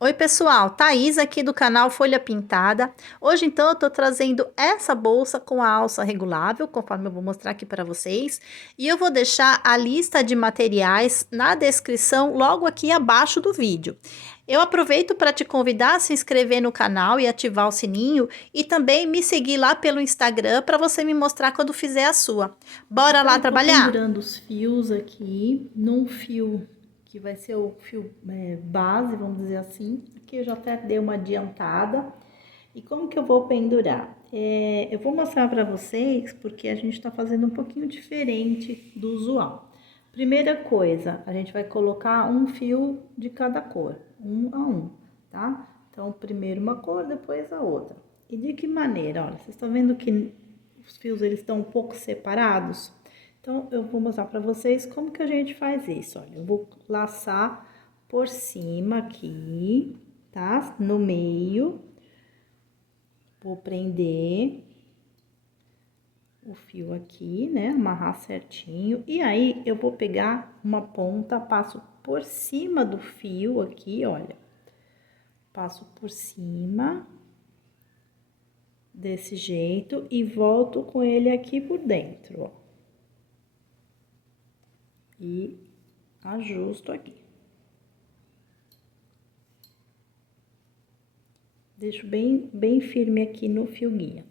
Oi pessoal, Thaís aqui do canal Folha Pintada. Hoje então eu tô trazendo essa bolsa com a alça regulável, conforme eu vou mostrar aqui para vocês. E eu vou deixar a lista de materiais na descrição logo aqui abaixo do vídeo. Eu aproveito para te convidar a se inscrever no canal e ativar o sininho e também me seguir lá pelo Instagram para você me mostrar quando fizer a sua. Bora Então, lá eu tô trabalhar? pendurando os fios aqui num fio que vai ser o fio base, vamos dizer assim. Aqui eu já até dei uma adiantada. E como que eu vou pendurar? Eu vou mostrar para vocês porque a gente tá fazendo um pouquinho diferente do usual. Primeira coisa, a gente vai colocar um fio de cada cor, um a um, tá? Então, primeiro uma cor, depois a outra. E de que maneira? Olha, vocês estão vendo que os fios eles estão um pouco separados? Então, eu vou mostrar para vocês como que a gente faz isso. Olha, eu vou laçar por cima aqui, tá? No meio, vou prender o fio aqui, né? Amarrar certinho. E aí, eu vou pegar uma ponta, passo por cima do fio aqui, olha. Passo por cima, desse jeito, e volto com ele aqui por dentro, ó. E ajusto aqui. Deixo bem firme aqui no fio guia,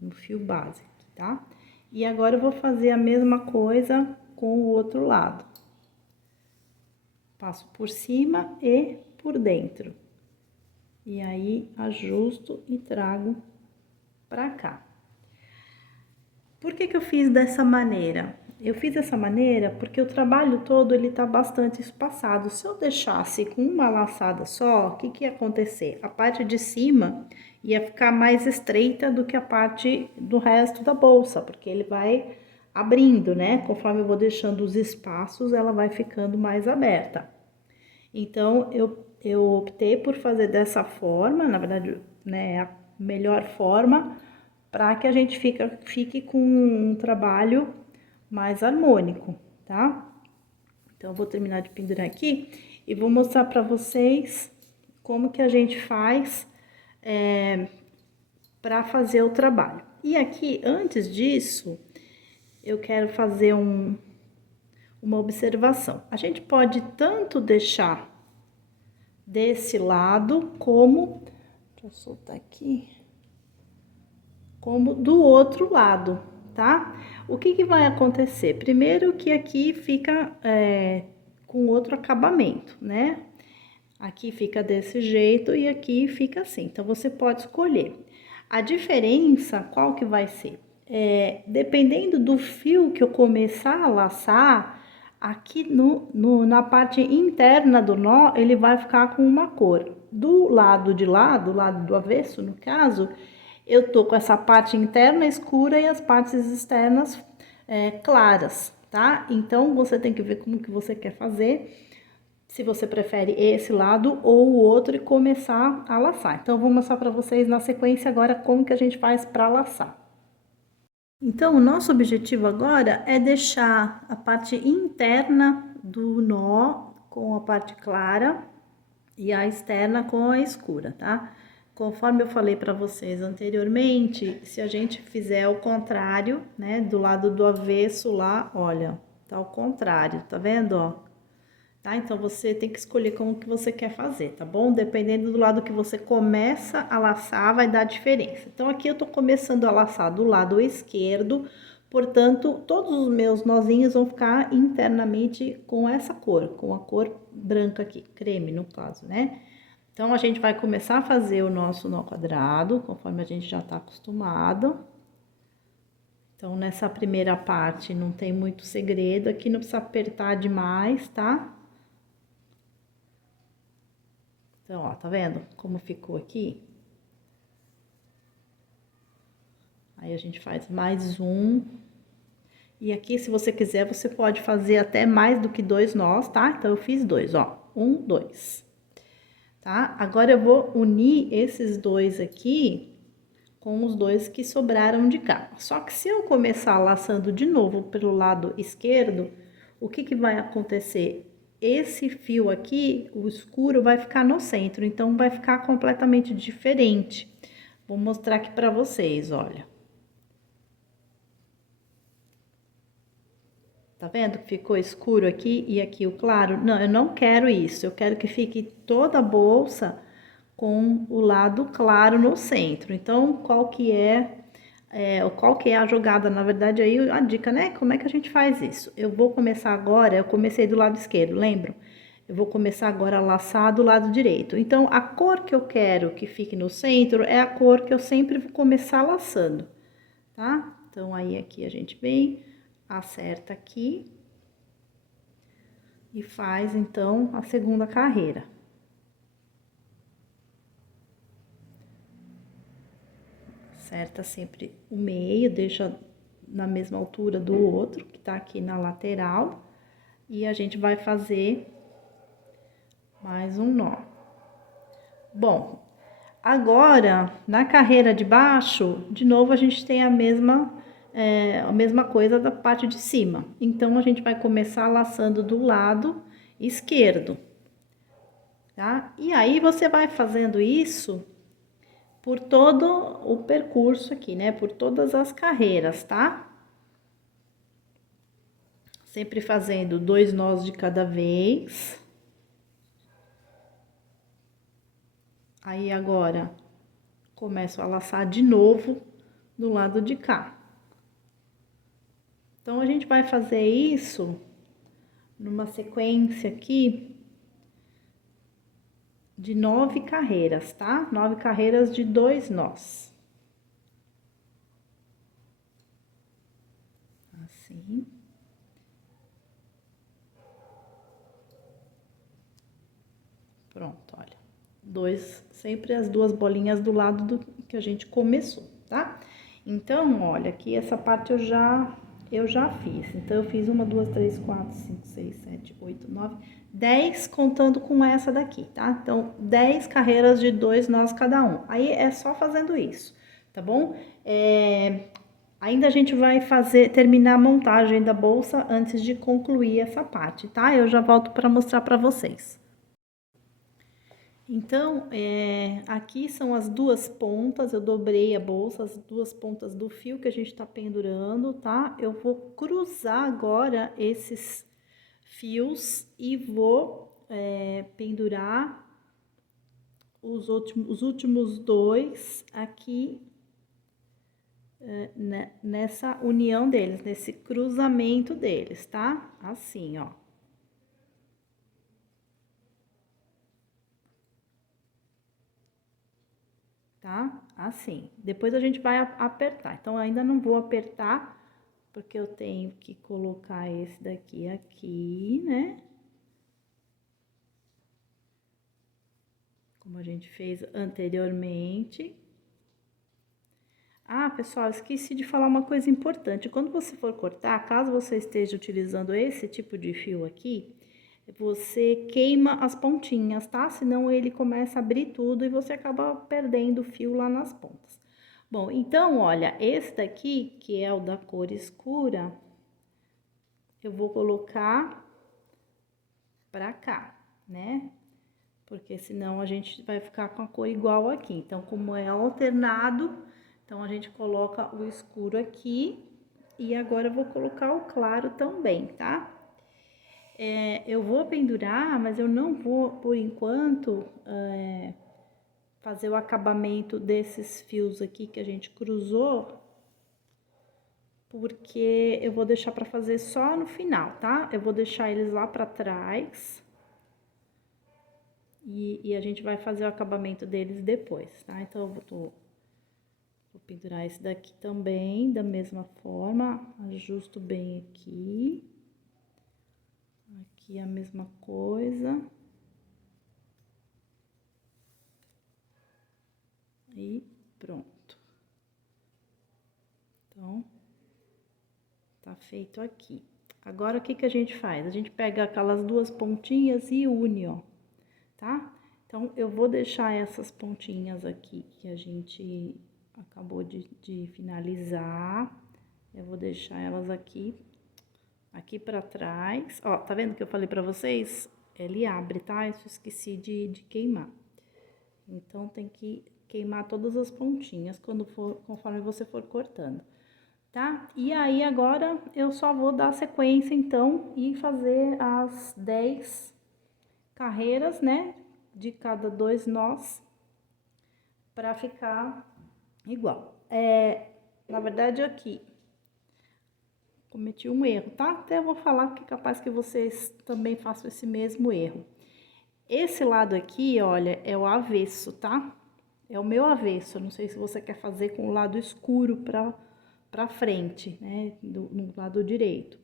no fio base, tá? E agora eu vou fazer a mesma coisa com o outro lado. Passo por cima e por dentro. E aí, ajusto e trago pra cá. Por que que eu fiz dessa maneira? Eu fiz dessa maneira porque o trabalho todo ele tá bastante espaçado. Se eu deixasse com uma laçada só, o que que ia acontecer? A parte de cima ia ficar mais estreita do que a parte do resto da bolsa, porque ele vai abrindo, né? Conforme eu vou deixando os espaços, ela vai ficando mais aberta. Então, eu optei por fazer dessa forma, na verdade, né, é a melhor forma, para que a gente fique com um trabalho mais harmônico, tá? Então, eu vou terminar de pendurar aqui e vou mostrar para vocês como que a gente faz para fazer o trabalho. E aqui, antes disso, eu quero fazer uma observação. A gente pode tanto deixar desse lado como, deixa eu soltar aqui, como do outro lado, tá? O que que vai acontecer? Primeiro que aqui fica com outro acabamento, né? Aqui fica desse jeito e aqui fica assim. Então, você pode escolher. A diferença, qual que vai ser? Dependendo do fio que eu começar a laçar, aqui na parte interna do nó, ele vai ficar com uma cor. Do lado de lá, do lado do avesso, no caso, eu tô com essa parte interna escura e as partes externas claras, tá? Então, você tem que ver como que você quer fazer, se você prefere esse lado ou o outro e começar a laçar. Então, eu vou mostrar para vocês na sequência agora como que a gente faz para laçar. Então, o nosso objetivo agora é deixar a parte interna do nó com a parte clara e a externa com a escura, tá? Conforme eu falei para vocês anteriormente, se a gente fizer o contrário, né, do lado do avesso lá, olha, tá ao contrário, tá vendo, ó? Tá? Então, você tem que escolher como que você quer fazer, tá bom? Dependendo do lado que você começa a laçar, vai dar diferença. Então, aqui eu tô começando a laçar do lado esquerdo, portanto, todos os meus nozinhos vão ficar internamente com essa cor, com a cor branca aqui, creme no caso, né? Então, a gente vai começar a fazer o nosso nó quadrado, conforme a gente já tá acostumado. Então, nessa primeira parte não tem muito segredo, aqui não precisa apertar demais, tá? Então, ó, tá vendo como ficou aqui? Aí, a gente faz mais um. E aqui, se você quiser, você pode fazer até mais do que 2 nós, tá? Então, eu fiz 2, ó. 1, 2. Tá? Agora, eu vou unir esses dois aqui com os dois que sobraram de cá. Só que se eu começar laçando de novo pelo lado esquerdo, o que que vai acontecer? esse fio aqui, o escuro, vai ficar no centro, então vai ficar completamente diferente. Vou mostrar aqui pra vocês, olha. Tá vendo que ficou escuro aqui e aqui o claro? Não, eu não quero isso. Eu quero que fique toda a bolsa com o lado claro no centro. Então, qual que é a jogada? Na verdade, aí a dica, né? Como é que a gente faz isso? Eu vou começar agora, eu comecei do lado esquerdo, lembram? Eu vou começar agora a laçar do lado direito. Então, a cor que eu quero que fique no centro é a cor que eu sempre vou começar laçando, tá? Então, aí aqui a gente vem, acerta aqui e faz, então, a segunda carreira. Acerta sempre o meio, deixa na mesma altura do outro, que tá aqui na lateral. E a gente vai fazer mais um nó. Bom, agora, na carreira de baixo, de novo, a gente tem a mesma coisa da parte de cima. Então, a gente vai começar laçando do lado esquerdo, tá? E aí, você vai fazendo isso por todo o percurso aqui, né? Por todas as carreiras, tá? Sempre fazendo 2 nós de cada vez. Aí, agora, começo a laçar de novo do lado de cá. Então, a gente vai fazer isso numa sequência aqui de 9 carreiras, tá? 9 carreiras de 2 nós. Assim. Pronto, olha. Sempre as 2 bolinhas do lado do que a gente começou, tá? Então, olha, aqui essa parte eu já fiz. Então, eu fiz 1, 2, 3, 4, 5, 6, 7, 8, 9, 10, contando com essa daqui, tá? Então, 10 carreiras de 2 nós cada um. Aí, é só fazendo isso, tá bom? Ainda a gente vai terminar a montagem da bolsa antes de concluir essa parte, tá? Eu já volto para mostrar para vocês. Então, aqui são as 2 pontas, eu dobrei a bolsa, as 2 pontas do fio que a gente tá pendurando, tá? Eu vou cruzar agora esses fios e vou pendurar os últimos 2 aqui nessa união deles, nesse cruzamento deles, tá? Assim, ó. Tá? Assim. Depois a gente vai apertar. Então, ainda não vou apertar, porque eu tenho que colocar esse daqui aqui, né? Como a gente fez anteriormente. Ah, pessoal, esqueci de falar uma coisa importante. Quando você for cortar, caso você esteja utilizando esse tipo de fio aqui, você queima as pontinhas, tá? Senão ele começa a abrir tudo e você acaba perdendo o fio lá nas pontas. Bom, então, olha, esse daqui, que é o da cor escura, eu vou colocar pra cá, né? Porque senão a gente vai ficar com a cor igual aqui. Então, como é alternado, então a gente coloca o escuro aqui e agora eu vou colocar o claro também, tá? Eu vou pendurar, mas eu não vou, por enquanto, fazer o acabamento desses fios aqui que a gente cruzou, porque eu vou deixar pra fazer só no final, tá? Eu vou deixar eles lá pra trás e a gente vai fazer o acabamento deles depois, tá? Então, vou pendurar esse daqui também, da mesma forma, ajusto bem aqui. Aqui a mesma coisa. E pronto. Então, tá feito aqui. Agora, o que que a gente faz? A gente pega aquelas 2 pontinhas e une, ó, tá? Então, eu vou deixar essas pontinhas aqui que a gente acabou de finalizar. Eu vou deixar elas aqui aqui pra trás. Ó, tá vendo que eu falei pra vocês? Ele abre, tá? Eu esqueci de queimar. Então, tem que queimar todas as pontinhas conforme você for cortando, tá? E aí, agora, eu só vou dar sequência, então, e fazer as 10 carreiras, né? De cada 2 nós, pra ficar igual. Na verdade, aqui, cometi um erro, tá? Até eu vou falar que é capaz que vocês também façam esse mesmo erro. Esse lado aqui, olha, é o avesso, tá? É o meu avesso. Eu não sei se você quer fazer com o lado escuro pra frente, né? No lado direito.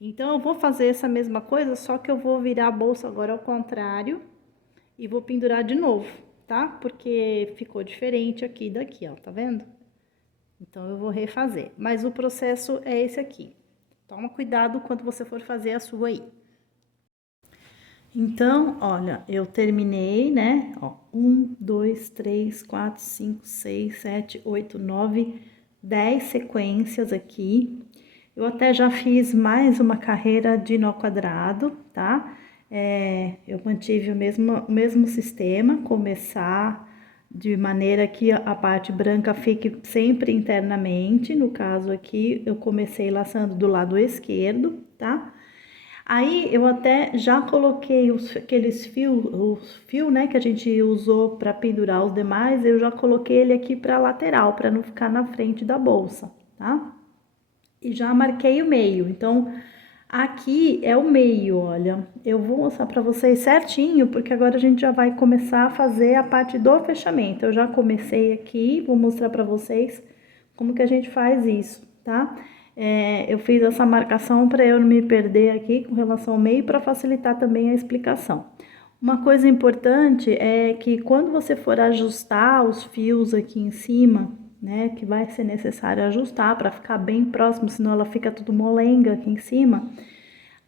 Então, eu vou fazer essa mesma coisa, só que eu vou virar a bolsa agora ao contrário e vou pendurar de novo, tá? Porque ficou diferente aqui daqui, ó, tá vendo? Então, eu vou refazer. Mas o processo é esse aqui. Toma cuidado quando você for fazer a sua aí. Então, olha, eu terminei, né? Ó, 1, 2, 3, 4, 5, 6, 7, 8, 9, 10 sequências aqui. Eu até já fiz mais uma carreira de nó quadrado, tá? Eu mantive o mesmo sistema, começar de maneira que a parte branca fique sempre internamente. No caso aqui, eu comecei laçando do lado esquerdo, tá? Aí eu até já coloquei aqueles fios, né, que a gente usou para pendurar os demais, eu já coloquei ele aqui para lateral, para não ficar na frente da bolsa, tá? E já marquei o meio. Então, aqui é o meio, olha. Eu vou mostrar para vocês certinho, porque agora a gente já vai começar a fazer a parte do fechamento. Eu já comecei aqui, vou mostrar para vocês como que a gente faz isso, tá? Eu fiz essa marcação para eu não me perder aqui com relação ao meio, para facilitar também a explicação. Uma coisa importante é que quando você for ajustar os fios aqui em cima, né, que vai ser necessário ajustar para ficar bem próximo, senão ela fica tudo molenga aqui em cima,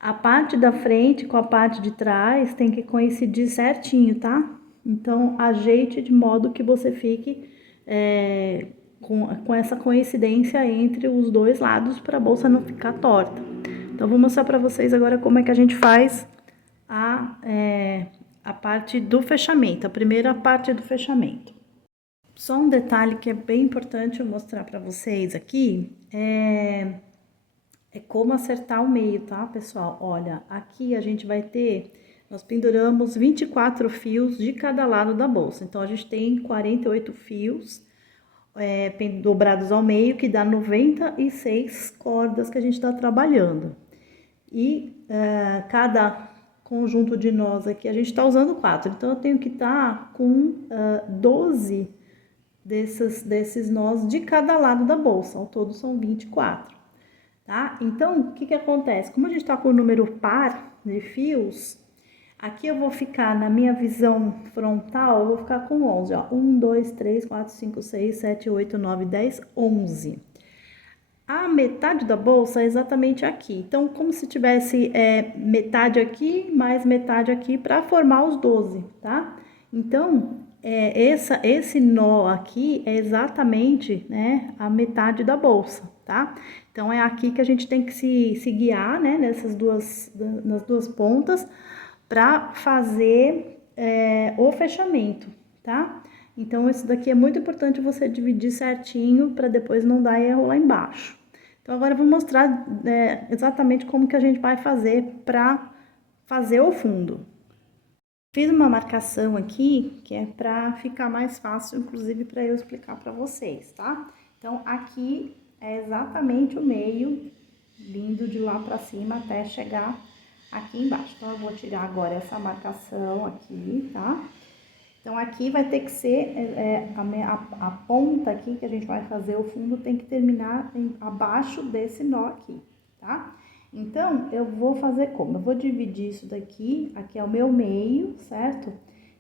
a parte da frente com a parte de trás tem que coincidir certinho, tá? Então, ajeite de modo que você fique com essa coincidência entre os dois lados para a bolsa não ficar torta. Então, vou mostrar para vocês agora como é que a gente faz a parte do fechamento, a primeira parte do fechamento. Só um detalhe que é bem importante eu mostrar para vocês aqui é como acertar o meio, tá, pessoal? Olha, aqui a gente vai ter, nós penduramos 24 fios de cada lado da bolsa. Então, a gente tem 48 fios dobrados ao meio, que dá 96 cordas que a gente tá trabalhando. E cada conjunto de nós aqui, a gente tá usando 4. Então, eu tenho que estar com 12 desses nós de cada lado da bolsa. Ao todo, são 24. Tá? Então, o que acontece? Como a gente tá com o número par de fios, aqui eu vou ficar, na minha visão frontal, eu vou ficar com 11, ó. 1, 2, 3, 4, 5, 6, 7, 8, 9, 10, 11. A metade da bolsa é exatamente aqui. Então, como se tivesse metade aqui, mais metade aqui, para formar os 12, tá? Então, esse nó aqui é exatamente, né, a metade da bolsa, tá? Então, é aqui que a gente tem que se guiar, né, nas duas pontas, para fazer o fechamento, tá? Então, isso daqui é muito importante você dividir certinho, para depois não dar erro lá embaixo. Então, agora eu vou mostrar exatamente como que a gente vai fazer para fazer o fundo. Fiz uma marcação aqui, que é para ficar mais fácil, inclusive, para eu explicar para vocês, tá? Então, aqui é exatamente o meio, vindo de lá para cima até chegar aqui embaixo. Então, eu vou tirar agora essa marcação aqui, tá? Então, aqui vai ter que ser a ponta aqui que a gente vai fazer o fundo tem que terminar abaixo desse nó aqui, tá? Então, eu vou fazer como? Eu vou dividir isso daqui, aqui é o meu meio, certo?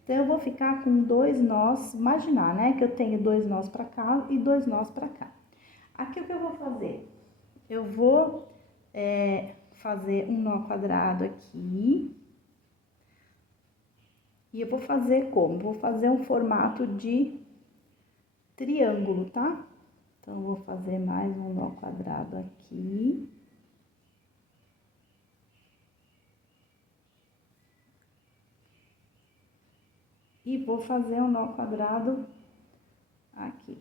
Então, eu vou ficar com 2 nós, imaginar, né? Que eu tenho 2 nós pra cá e 2 nós pra cá. Aqui, o que eu vou fazer? Eu vou fazer um nó quadrado aqui. E eu vou fazer como? Vou fazer um formato de triângulo, tá? Então, eu vou fazer mais um nó quadrado aqui. e vou fazer um nó quadrado aqui.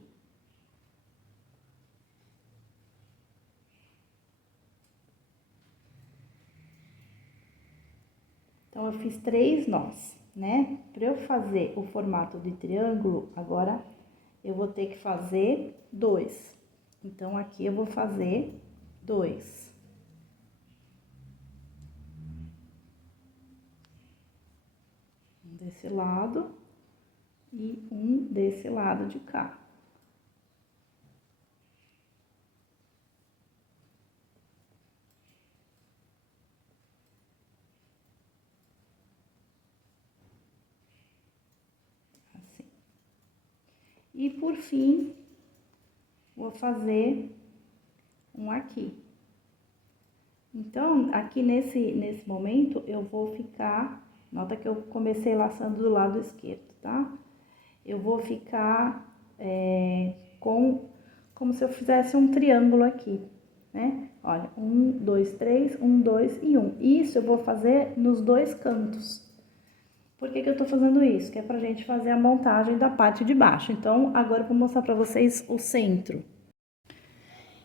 Então, eu fiz 3 nós, né? Para eu fazer o formato de triângulo, agora eu vou ter que fazer 2. Então, aqui eu vou fazer 2. Um desse lado e um desse lado de cá. E por fim, vou fazer um aqui. Então, aqui nesse momento, eu vou ficar... Nota que eu comecei laçando do lado esquerdo, tá? Eu vou ficar como se eu fizesse um triângulo aqui, né? Olha, 1, 2, 3, 1, 2 e 1. Isso eu vou fazer nos 2 cantos. Por que eu tô fazendo isso? Que é pra gente fazer a montagem da parte de baixo. Então, agora eu vou mostrar pra vocês o centro.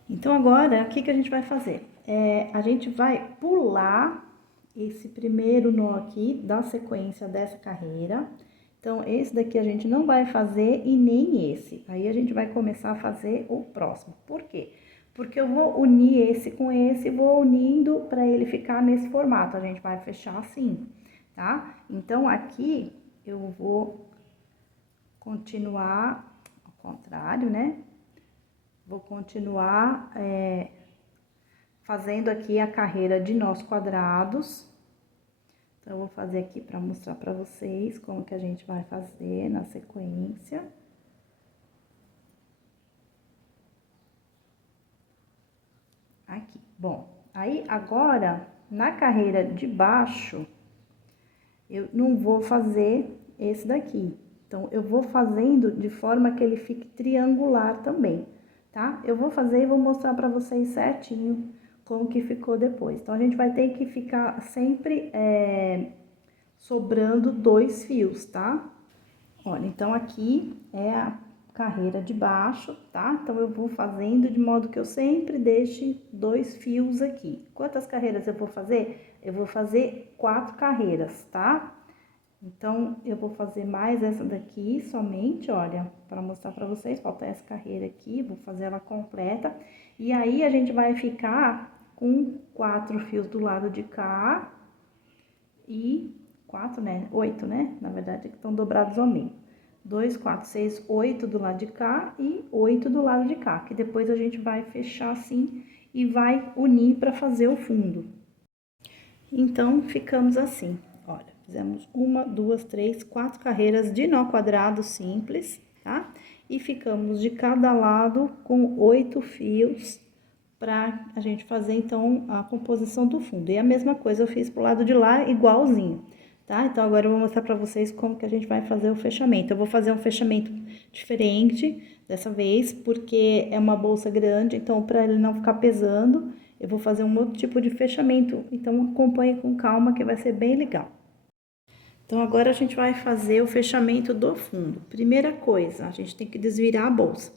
Então, agora, o que a gente vai fazer? A gente vai pular esse primeiro nó aqui da sequência dessa carreira. Então, esse daqui a gente não vai fazer e nem esse. Aí, a gente vai começar a fazer o próximo. Por quê? Porque eu vou unir esse com esse e vou unindo pra ele ficar nesse formato. A gente vai fechar assim, tá? Então, aqui eu vou continuar ao contrário, né? Vou continuar fazendo aqui a carreira de nós quadrados. Então, eu vou fazer aqui para mostrar para vocês como que a gente vai fazer na sequência. Aqui. Bom, aí agora, na carreira de baixo, eu não vou fazer esse daqui. Então, eu vou fazendo de forma que ele fique triangular também, tá? Eu vou fazer e vou mostrar pra vocês certinho como que ficou depois. Então, a gente vai ter que ficar sempre sobrando 2 fios, tá? Olha, então aqui é a carreira de baixo, tá? Então, eu vou fazendo de modo que eu sempre deixe 2 fios aqui. Quantas carreiras eu vou fazer? Eu vou fazer 4 carreiras, tá? Então, eu vou fazer mais essa daqui somente, olha, para mostrar para vocês, falta essa carreira aqui, vou fazer ela completa. E aí, a gente vai ficar com 4 fios do lado de cá e 4, né? 8, né? Na verdade, que estão dobrados ao meio. 2, 4, 6, 8 do lado de cá e 8 do lado de cá, que depois a gente vai fechar assim e vai unir para fazer o fundo. Então, ficamos assim, olha. Fizemos 1, 2, 3, 4 carreiras de nó quadrado simples, tá? E ficamos de cada lado com 8 fios pra a gente fazer, então, a composição do fundo. E a mesma coisa eu fiz pro lado de lá, igualzinho, tá? Então, agora eu vou mostrar pra vocês como que a gente vai fazer o fechamento. Eu vou fazer um fechamento diferente dessa vez, porque é uma bolsa grande, então, pra ele não ficar pesando, eu vou fazer um outro tipo de fechamento. Então, acompanhe com calma que vai ser bem legal. Então, agora a gente vai fazer o fechamento do fundo. Primeira coisa, a gente tem que desvirar a bolsa.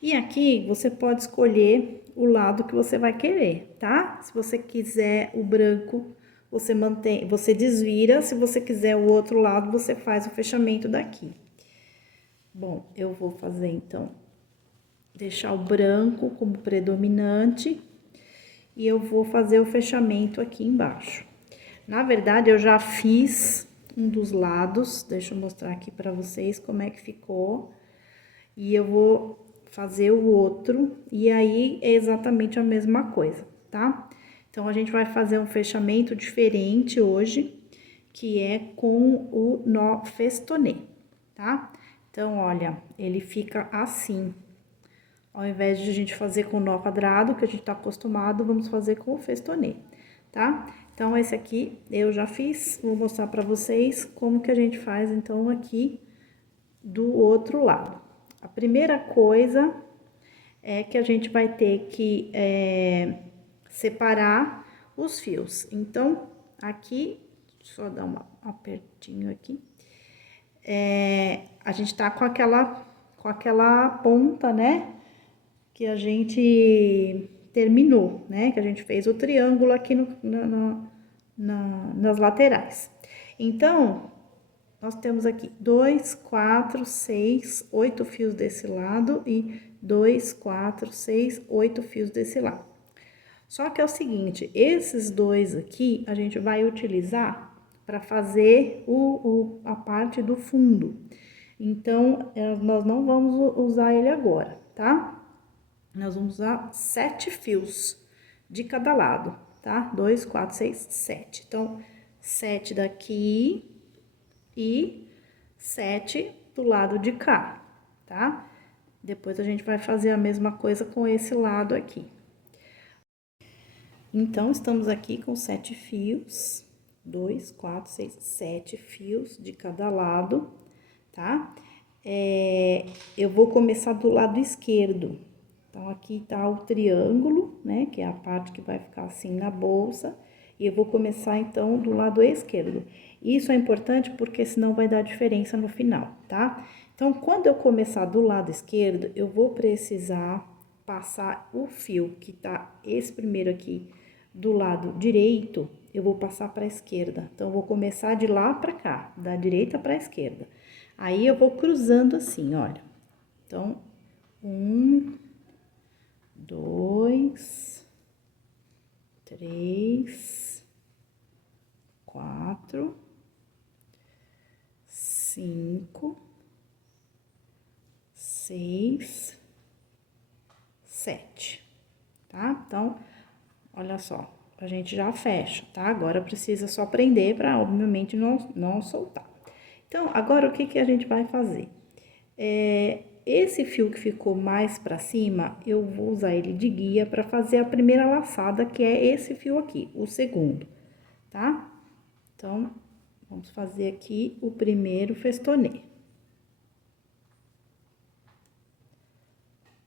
E aqui, você pode escolher o lado que você vai querer, tá? Se você quiser o branco, você desvira. Se você quiser o outro lado, você faz o fechamento daqui. Bom, eu vou fazer, então, deixar o branco como predominante. E eu vou fazer o fechamento aqui embaixo. Na verdade, eu já fiz um dos lados, deixa eu mostrar aqui pra vocês como é que ficou. E eu vou fazer o outro, e aí é exatamente a mesma coisa, tá? Então, a gente vai fazer um fechamento diferente hoje, que é com o nó festonê, tá? Então, olha, ele fica assim. Ao invés de a gente fazer com nó quadrado, que a gente tá acostumado, vamos fazer com o festonê, tá? Então, esse aqui eu já fiz, vou mostrar pra vocês como que a gente faz, então, aqui do outro lado. A primeira coisa é que a gente vai ter que separar os fios. Então, aqui, só dar um apertinho aqui. a gente tá com aquela ponta, né? Que a gente terminou, né? Que a gente fez o triângulo aqui nas laterais. Então, nós temos aqui 2, 4, 6, 8 fios desse lado e 2, 4, 6, 8 fios desse lado. Só que é o seguinte, esses dois aqui a gente vai utilizar para fazer a parte do fundo. Então, nós não vamos usar ele agora, tá? Nós vamos usar 7 fios de cada lado, tá? 2, 4, 6, 7. Então, 7 daqui e 7 do lado de cá, tá? Depois a gente vai fazer a mesma coisa com esse lado aqui. Então, estamos aqui com 7 fios, 2, 4, 6, 7 fios de cada lado, tá? Eu vou começar do lado esquerdo. Então, aqui tá o triângulo, né? Que é a parte que vai ficar assim na bolsa. E eu vou começar, então, do lado esquerdo. Isso é importante porque senão vai dar diferença no final, tá? Então, quando eu começar do lado esquerdo, eu vou precisar passar o fio que tá esse primeiro aqui do lado direito, eu vou passar para a esquerda. Então, eu vou começar de lá para cá, da direita para a esquerda. Aí, eu vou cruzando assim, olha. Então, 1, 2, 3, 4, 5, 6, 7, tá? Então, olha só, a gente já fecha, tá? Agora precisa só prender para, obviamente, não soltar. Então, agora o que que a gente vai fazer? Esse fio que ficou mais para cima, eu vou usar ele de guia para fazer a primeira laçada, que é esse fio aqui, o segundo, tá? Então, vamos fazer aqui o primeiro festonê.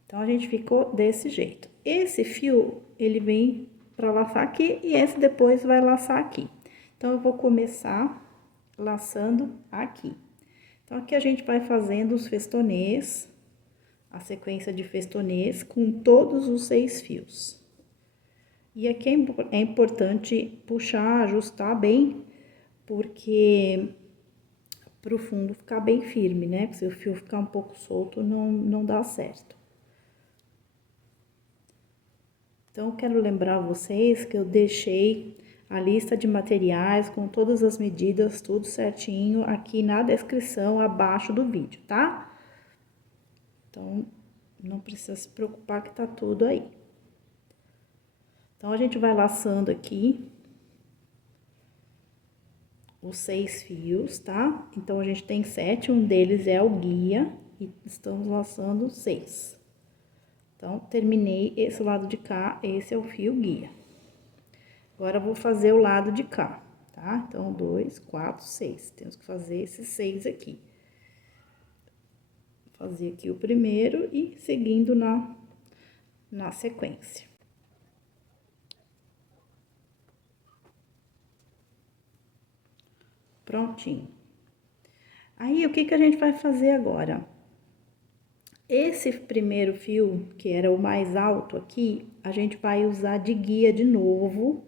Então, a gente ficou desse jeito. Esse fio, ele vem para laçar aqui e esse depois vai laçar aqui. Então, eu vou começar laçando aqui. Então, aqui a gente vai fazendo os festonês, a sequência de festonês com todos os 6 fios. E aqui é importante puxar, ajustar bem, porque pro fundo ficar bem firme, né? Porque se o fio ficar um pouco solto, não dá certo. Então, eu quero lembrar vocês que eu deixei a lista de materiais com todas as medidas, tudo certinho, aqui na descrição abaixo do vídeo, tá? Então, não precisa se preocupar que tá tudo aí. Então, a gente vai laçando aqui os 6 fios, tá? Então, a gente tem 7, um deles é o guia e estamos laçando 6. Então, terminei esse lado de cá, esse é o fio guia. Agora, eu vou fazer o lado de cá, tá? Então, 2, 4, 6. Temos que fazer esses 6 aqui. Vou fazer aqui o primeiro e seguindo na sequência. Prontinho. Aí, o que que a gente vai fazer agora? Esse primeiro fio, que era o mais alto aqui, a gente vai usar de guia de novo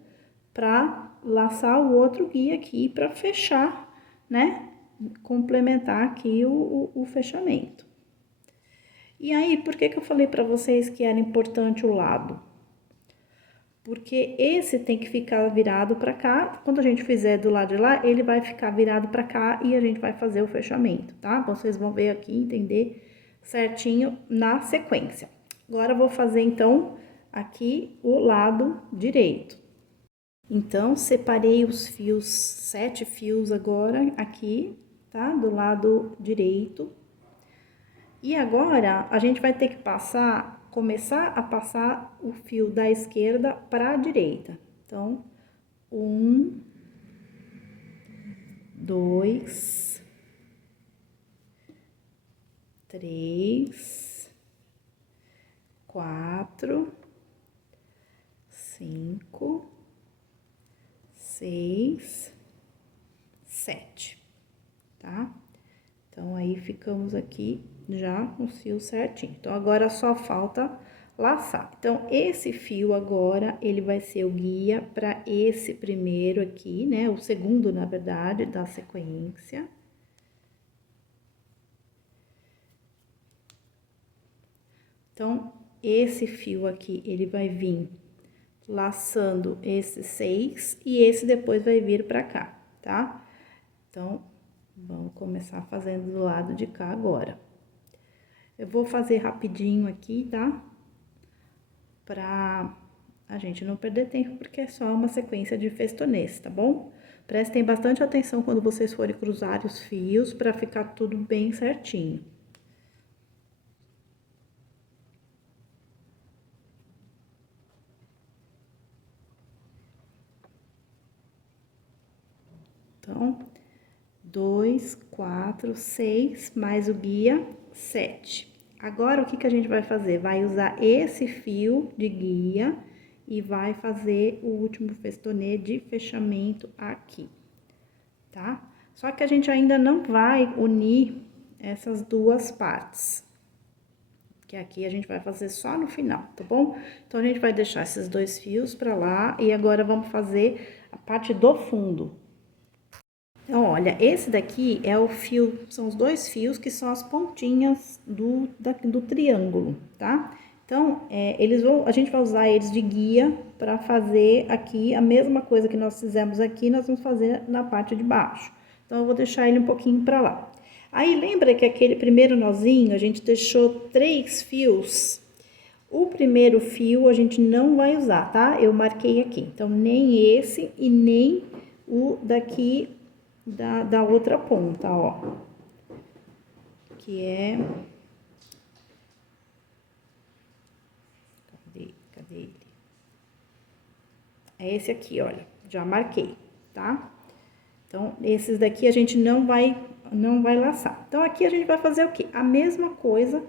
para laçar o outro guia aqui para fechar, né? Complementar aqui o fechamento. E aí, por que que eu falei para vocês que era importante o lado? Porque esse tem que ficar virado para cá. Quando a gente fizer do lado de lá, ele vai ficar virado para cá e a gente vai fazer o fechamento, tá? Vocês vão ver aqui, entender certinho na sequência. Agora, eu vou fazer, então, aqui o lado direito. Então, separei os fios, 7 fios agora aqui, tá? Do lado direito. E agora, a gente vai ter que começar a passar o fio da esquerda para a direita. Então, 1, 2, 3, 4, 5, 6, 7, tá? Então, aí, ficamos aqui já com os fios certinho. Então, agora só falta laçar. Então, esse fio agora, ele vai ser o guia para esse primeiro aqui, né? O segundo, na verdade, da sequência. Então, esse fio aqui, ele vai vir laçando esses 6 e esse depois vai vir pra cá, tá? Então, vamos começar fazendo do lado de cá agora. Eu vou fazer rapidinho aqui, tá? Pra a gente não perder tempo, porque é só uma sequência de festonês, tá bom? Prestem bastante atenção quando vocês forem cruzar os fios, pra ficar tudo bem certinho. Então, 2, 4, 6, mais o guia, 7. Agora, o que que a gente vai fazer? Vai usar esse fio de guia e vai fazer o último festonê de fechamento aqui, tá? Só que a gente ainda não vai unir essas duas partes, que aqui a gente vai fazer só no final, tá bom? Então, a gente vai deixar esses dois fios pra lá e agora vamos fazer a parte do fundo. Então, olha, esse daqui é o fio, são os dois fios que são as pontinhas do triângulo, tá? Então, a gente vai usar eles de guia para fazer aqui a mesma coisa que nós fizemos aqui, nós vamos fazer na parte de baixo. Então, eu vou deixar ele um pouquinho para lá. Aí, lembra que aquele primeiro nozinho, a gente deixou 3 fios? O primeiro fio a gente não vai usar, tá? Eu marquei aqui. Então, nem esse e nem o daqui da outra ponta, ó. Que é... Cadê ele? É esse aqui, olha. Já marquei, tá? Então, esses daqui a gente não vai laçar. Então, aqui a gente vai fazer o quê? A mesma coisa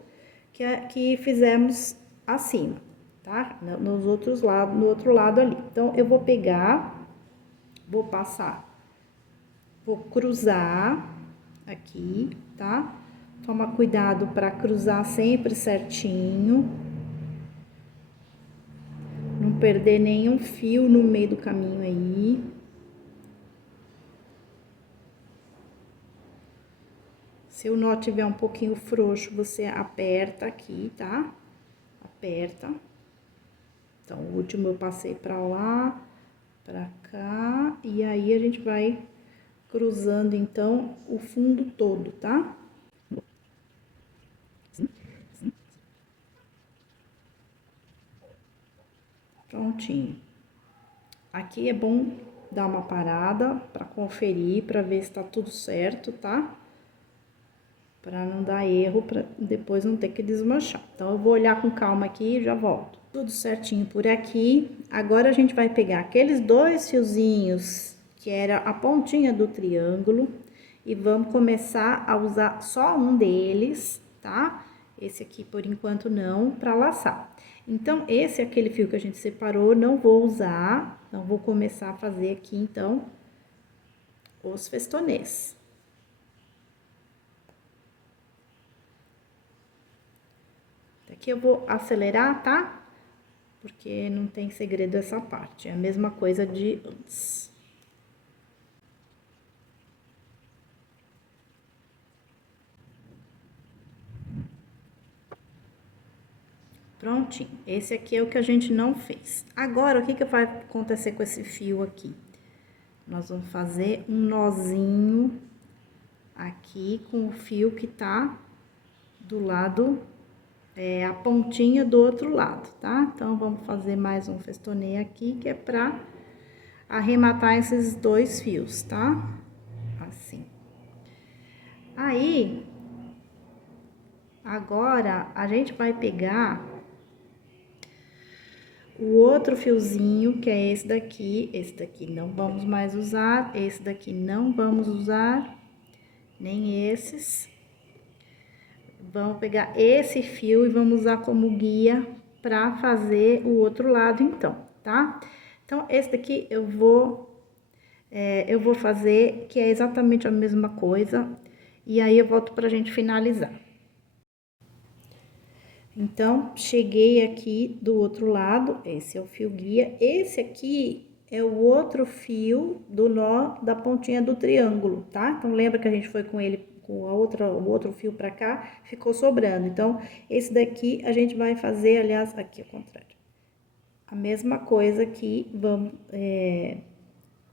que fizemos acima, tá? Nos outros lados, no outro lado ali. Então, eu vou pegar, vou passar, vou cruzar aqui, tá? Toma cuidado para cruzar sempre certinho. Não perder nenhum fio no meio do caminho aí. Se o nó tiver um pouquinho frouxo, você aperta aqui, tá? Aperta. Então, o último eu passei pra lá, pra cá, e aí a gente vai cruzando, então, o fundo todo, tá? Prontinho. Aqui é bom dar uma parada pra conferir, pra ver se tá tudo certo, tá? Pra não dar erro, pra depois não ter que desmanchar. Então, eu vou olhar com calma aqui e já volto. Tudo certinho por aqui. Agora, a gente vai pegar aqueles 2 fiozinhos, que era a pontinha do triângulo, e vamos começar a usar só um deles, tá? Esse aqui, por enquanto, não, pra laçar. Então, esse é aquele fio que a gente separou, não vou usar, então, vou começar a fazer aqui, então, os festonês. Aqui eu vou acelerar, tá? Porque não tem segredo essa parte, é a mesma coisa de antes. Prontinho, esse aqui é o que a gente não fez. Agora, o que vai acontecer com esse fio aqui? Nós vamos fazer um nozinho aqui com o fio que tá do lado, a pontinha do outro lado, tá? Então, vamos fazer mais um festonê aqui, que é pra arrematar esses 2 fios, tá? Assim. Aí, agora, a gente vai pegar o outro fiozinho, que é esse daqui não vamos mais usar, esse daqui não vamos usar, nem esses. Vamos pegar esse fio e vamos usar como guia pra fazer o outro lado, então, tá? Então, esse daqui eu vou fazer, que é exatamente a mesma coisa. e aí eu volto pra gente finalizar. Então, cheguei aqui do outro lado, esse é o fio guia, esse aqui é o outro fio do nó da pontinha do triângulo, tá? Então, lembra que a gente foi com ele, com o outro fio pra cá, ficou sobrando. Então, esse daqui a gente vai fazer, aliás, aqui ao contrário. A mesma coisa aqui, vamos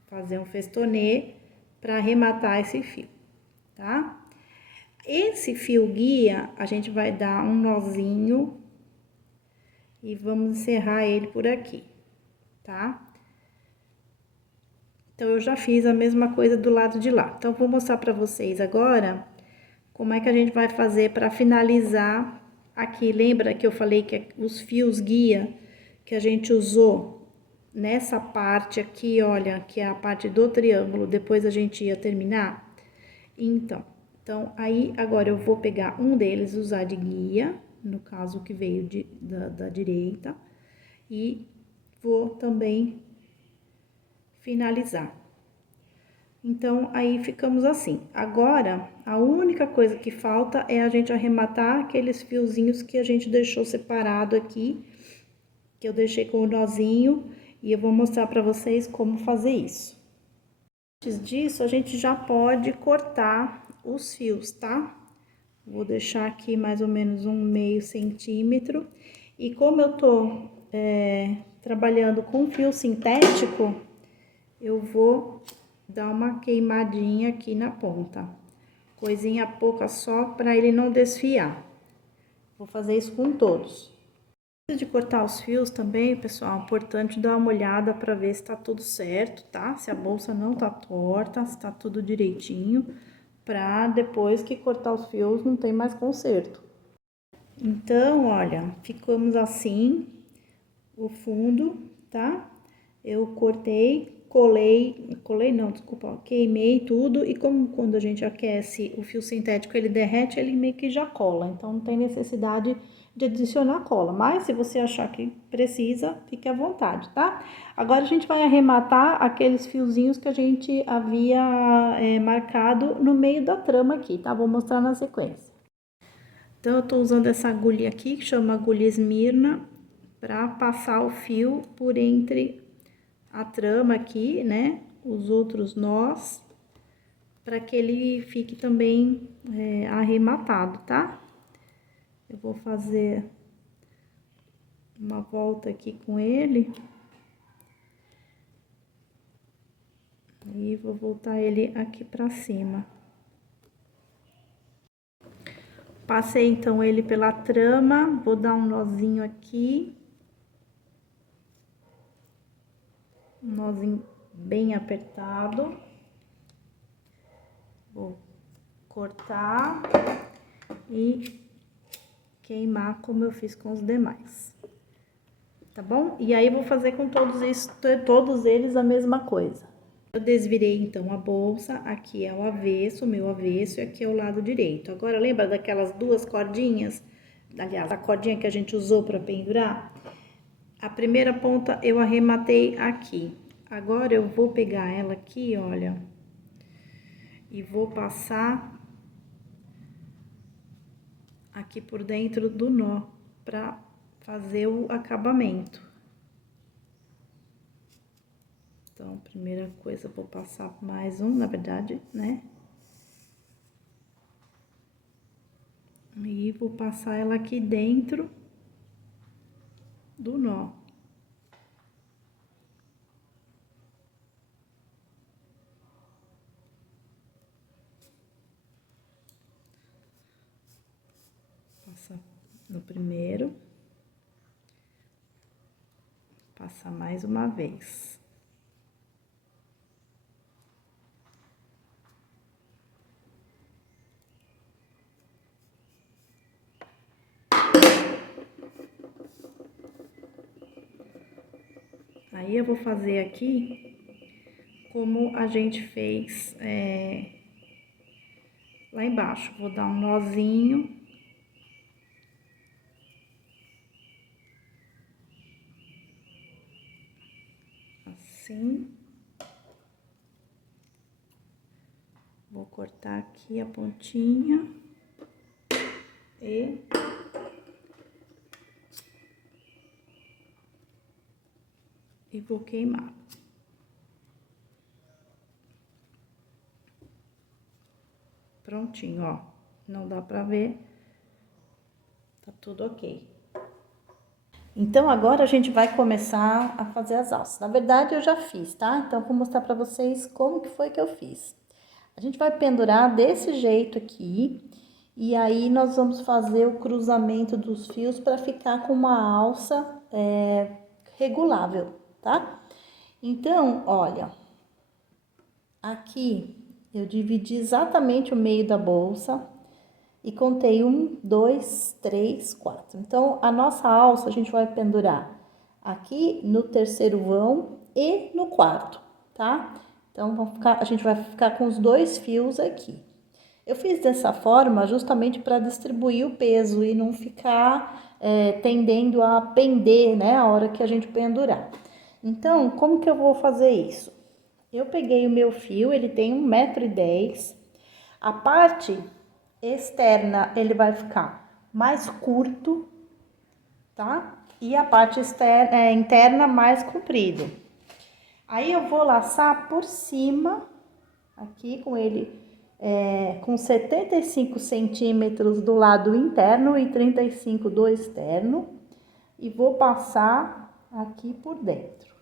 fazer um festonê pra arrematar esse fio, tá? Esse fio guia, a gente vai dar um nozinho e vamos encerrar ele por aqui, tá? Então, eu já fiz a mesma coisa do lado de lá. Então, vou mostrar pra vocês agora como é que a gente vai fazer pra finalizar aqui. Lembra que eu falei que os fios guia que a gente usou nessa parte aqui, olha, que é a parte do triângulo, depois a gente ia terminar? Então, aí agora eu vou pegar um deles, usar de guia, no caso que veio da direita, e vou também finalizar. Então, aí ficamos assim. Agora, a única coisa que falta é a gente arrematar aqueles fiozinhos que a gente deixou separado aqui, que eu deixei com o nozinho, e eu vou mostrar pra vocês como fazer isso. Antes disso, a gente já pode cortar os fios, tá? Vou deixar aqui mais ou menos 1/2 centímetro. E como eu tô trabalhando com fio sintético, eu vou dar uma queimadinha aqui na ponta. Coisinha pouca só para ele não desfiar. Vou fazer isso com todos. Antes de cortar os fios também, pessoal, é importante dar uma olhada para ver se tá tudo certo, tá? Se a bolsa não tá torta, se tá tudo direitinho, para depois que cortar os fios não tem mais conserto. Então, olha, ficamos assim, o fundo, tá? Eu colei não, desculpa, queimei tudo, e como quando a gente aquece o fio sintético, ele derrete, ele meio que já cola, então não tem necessidade de adicionar cola, mas se você achar que precisa, fique à vontade, tá? Agora a gente vai arrematar aqueles fiozinhos que a gente havia marcado no meio da trama aqui, tá? Vou mostrar na sequência. Então, eu tô usando essa agulha aqui, que chama agulha Esmirna, para passar o fio por entre a trama aqui, né? Os outros nós, para que ele fique também arrematado, tá? Eu vou fazer uma volta aqui com ele. E vou voltar ele aqui pra cima. Passei, então, ele pela trama, vou dar um nozinho aqui. Um nozinho bem apertado. Vou cortar e queimar como eu fiz com os demais. Tá bom? E aí, vou fazer com todos eles a mesma coisa. Eu desvirei, então, a bolsa, aqui é o avesso, o meu avesso, e aqui é o lado direito. Agora, lembra daquelas duas cordinhas? Aliás, a cordinha que a gente usou para pendurar? A primeira ponta eu arrematei aqui. Agora, eu vou pegar ela aqui, olha, e vou passar aqui por dentro do nó, para fazer o acabamento. Então, primeira coisa, eu vou passar mais um, na verdade, né? E vou passar ela aqui dentro do nó. Passa no primeiro. Passar mais uma vez. Aí, eu vou fazer aqui como a gente fez lá embaixo. Vou dar um nozinho. Assim. Vou cortar aqui a pontinha e vou queimar. Prontinho, ó. Não dá pra ver. Tá tudo ok. Então, agora a gente vai começar a fazer as alças. Na verdade, eu já fiz, tá? Então, vou mostrar pra vocês como que foi que eu fiz. A gente vai pendurar desse jeito aqui. E aí, nós vamos fazer o cruzamento dos fios pra ficar com uma alça regulável, tá? Então, olha, aqui eu dividi exatamente o meio da bolsa e contei 1, 2, 3, 4. Então, a nossa alça a gente vai pendurar aqui no terceiro vão e no quarto, tá? Então, a gente vai ficar com os 2 fios aqui. Eu fiz dessa forma justamente para distribuir o peso e não ficar tendendo a pender, né, a hora que a gente pendurar. Então, como que eu vou fazer isso? Eu peguei o meu fio, ele tem 1,10 m. A parte externa, ele vai ficar mais curto, tá? E a parte interna mais comprido. Aí, eu vou laçar por cima, aqui com ele, com 75 centímetros do lado interno e 35 do externo. E vou passar aqui por dentro.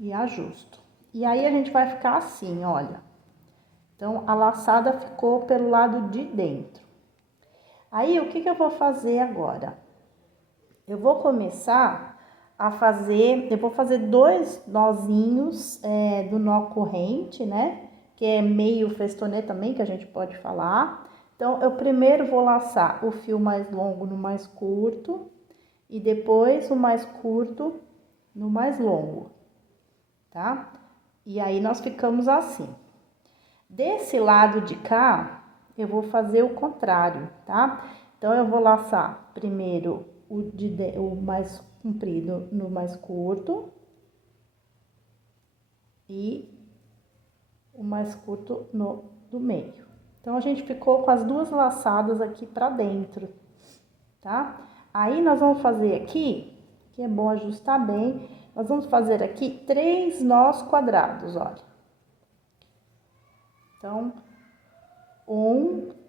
E ajusto. E aí, a gente vai ficar assim, olha. Então, a laçada ficou pelo lado de dentro. Aí, o que eu vou fazer agora? Eu vou começar a fazer, eu vou fazer 2 nozinhos do nó corrente, né? Que é meio festonê também, que a gente pode falar. Então, eu primeiro vou laçar o fio mais longo no mais curto e depois o mais curto no mais longo, tá? E aí, nós ficamos assim. Desse lado de cá, eu vou fazer o contrário, tá? Então, eu vou laçar primeiro o mais comprido no mais curto e o mais curto no do meio. Então, a gente ficou com as 2 laçadas aqui pra dentro, tá? Aí, nós vamos fazer aqui, que é bom ajustar bem, nós vamos fazer aqui 3 nós quadrados, olha. Então, 1,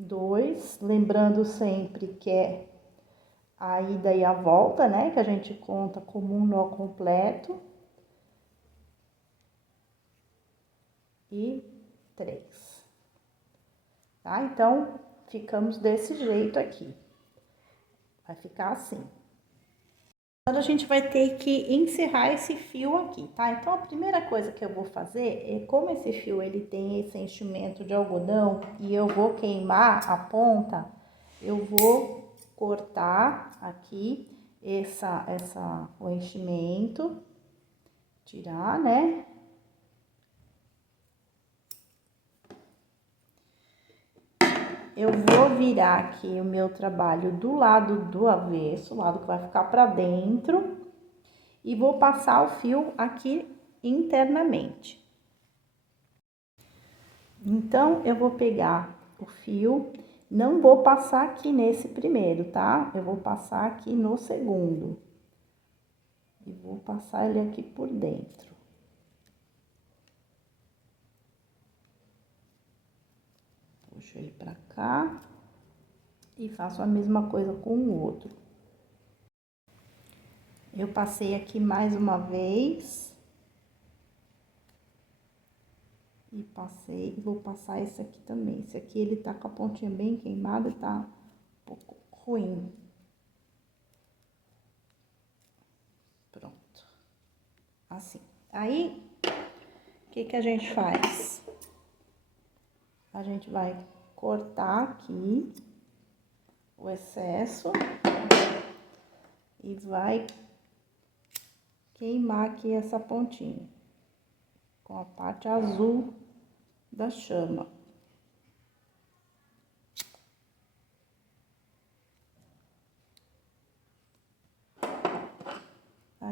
2, lembrando sempre que é a ida e a volta, né? Que a gente conta como um nó completo. E 3. Tá? Então, ficamos desse jeito aqui. Vai ficar assim. Agora, a gente vai ter que encerrar esse fio aqui, tá? Então, a primeira coisa que eu vou fazer é, como esse fio, ele tem esse enchimento de algodão e eu vou queimar a ponta, eu vou cortar aqui o enchimento, tirar, né? Eu vou virar aqui o meu trabalho do lado do avesso, o lado que vai ficar pra dentro, e vou passar o fio aqui internamente. Então, eu vou pegar o fio, não vou passar aqui nesse primeiro, tá? Eu vou passar aqui no segundo. E vou passar ele aqui por dentro. Puxo ele pra cá. E faço a mesma coisa com o outro. Eu passei aqui mais uma vez. E passei, e vou passar esse aqui também. Esse aqui, ele tá com a pontinha bem queimada, tá um pouco ruim. Pronto. Assim. Aí, o que a gente faz? A gente vai cortar aqui o excesso e vai queimar aqui essa pontinha com a parte azul da chama.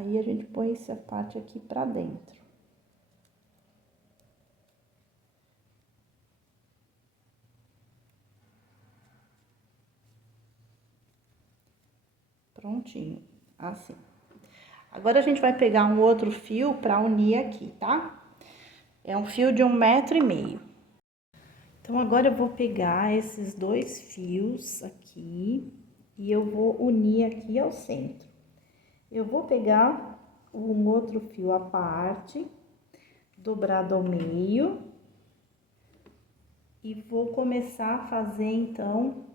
Aí a gente põe essa parte aqui pra dentro. Prontinho, assim. Agora a gente vai pegar um outro fio pra unir aqui, tá? É um fio de 1,5 m. Então, agora eu vou pegar esses 2 fios aqui e eu vou unir aqui ao centro. Eu vou pegar um outro fio à parte, dobrado ao meio, e vou começar a fazer, então,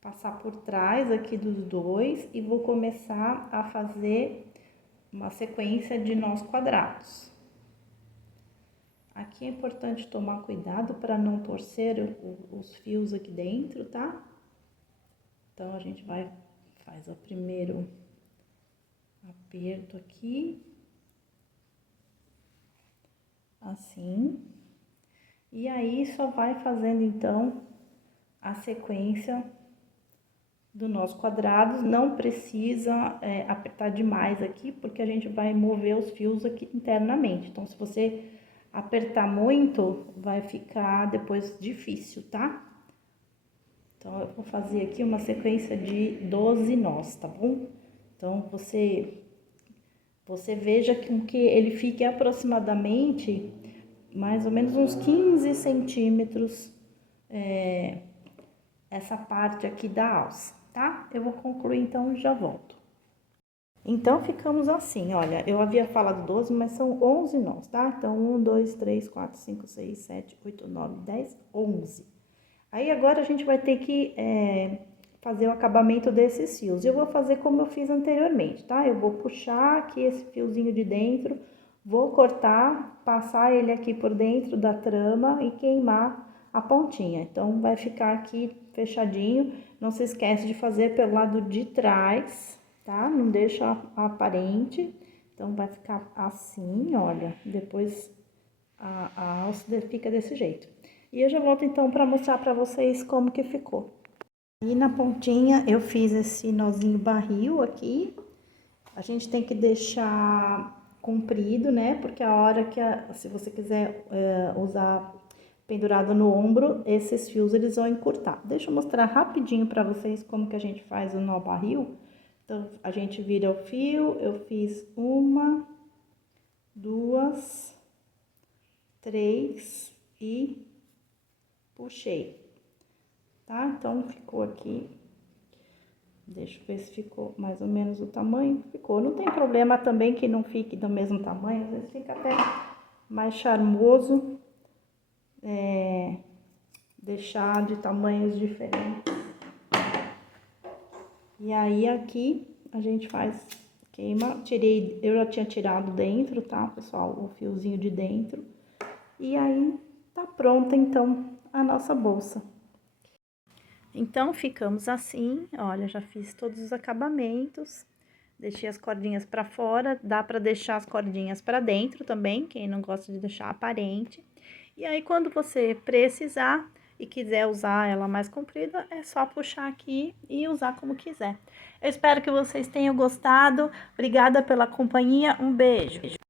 passar por trás aqui dos dois e vou começar a fazer uma sequência de nós quadrados. Aqui é importante tomar cuidado para não torcer os fios aqui dentro, tá? Então, a gente faz o primeiro aperto aqui, assim, e aí só vai fazendo, então, a sequência do nosso quadrado. Não precisa apertar demais aqui, porque a gente vai mover os fios aqui internamente. Então, se você apertar muito, vai ficar depois difícil, tá? Então, eu vou fazer aqui uma sequência de 12 nós, tá bom? Então, você veja que ele fique aproximadamente mais ou menos uns 15 centímetros essa parte aqui da alça, tá? Eu vou concluir, então, e já volto. Então, ficamos assim, olha, eu havia falado 12, mas são 11 nós, tá? Então, 1, 2, 3, 4, 5, 6, 7, 8, 9, 10, 11. Aí, agora, a gente vai ter que fazer o acabamento desses fios. Eu vou fazer como eu fiz anteriormente, tá? Eu vou puxar aqui esse fiozinho de dentro, vou cortar, passar ele aqui por dentro da trama e queimar a pontinha. Então, vai ficar aqui fechadinho. Não se esquece de fazer pelo lado de trás, tá? Não deixa aparente. Então, vai ficar assim, olha. Depois, a alça fica desse jeito. E eu já volto, então, para mostrar para vocês como que ficou. E na pontinha, eu fiz esse nozinho barril aqui. A gente tem que deixar comprido, né? Porque a hora que, se você quiser usar pendurado no ombro, esses fios eles vão encurtar. Deixa eu mostrar rapidinho para vocês como que a gente faz o nó barril. Então, a gente vira o fio, eu fiz 1, 2, 3 e puxei, tá? Então, ficou aqui. Deixa eu ver se ficou mais ou menos o tamanho. Ficou. Não tem problema também que não fique do mesmo tamanho, às vezes fica até mais charmoso. Deixar de tamanhos diferentes. E aí, aqui, a gente queima. Eu já tinha tirado dentro, tá, pessoal? O fiozinho de dentro. E aí, tá pronta, então, a nossa bolsa. Então, ficamos assim, olha, já fiz todos os acabamentos. Deixei as cordinhas pra fora, dá pra deixar as cordinhas pra dentro também, quem não gosta de deixar aparente. E aí, quando você precisar e quiser usar ela mais comprida, é só puxar aqui e usar como quiser. Eu espero que vocês tenham gostado. Obrigada pela companhia. Um beijo.